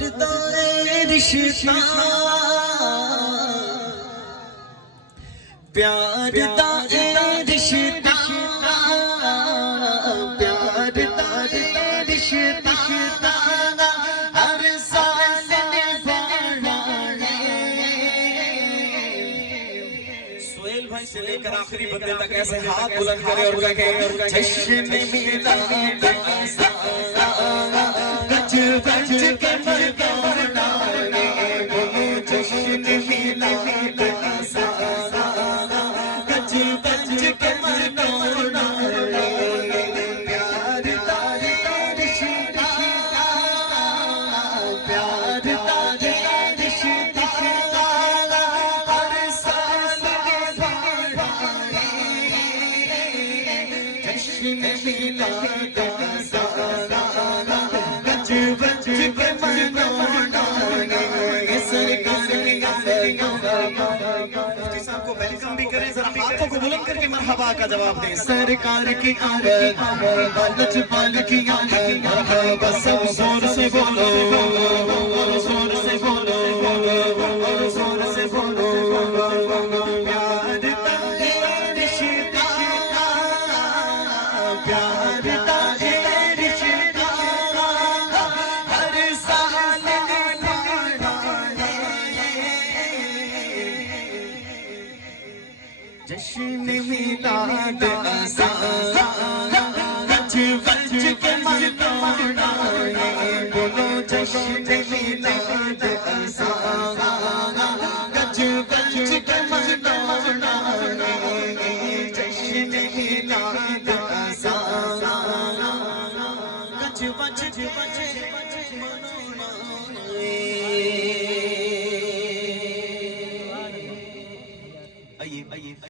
دا رشتہ پیار دا رشتہ پیار دا رشتہ ہر سال نبھانا سہیل بھائی سے لے کر آخری بندے تک ایسے ہاتھ بلند کرے اور کہے جشن میلاد ایسا گج بج کے مرگانا بولو جشن میلاد ایسا گج بج کے مرگانا پیار دا رشتہ پیار دا رشتہ ہر سال نبھانا جشن میلاد ایسا گج بج کے مرگانا سرکار کی مفتی صاحب کو ویلکم بھی کریں ذرا ہاتھوں کو بلند کر کے مرحبا کا جواب دیں سرکار کی آمد بالج پال کی آمد مرحبا سب زور سے بولو زور سے بولو زور سے بولو پیار دا رشتہ پیار دا رشتہ ہر سال نبھانا جشن میلاد ایسا گج بج کے مرگانا بولو جشن میلاد ایسا گج بج کے مرگانا جشن میلاد ایسا گج بج کے مرگانا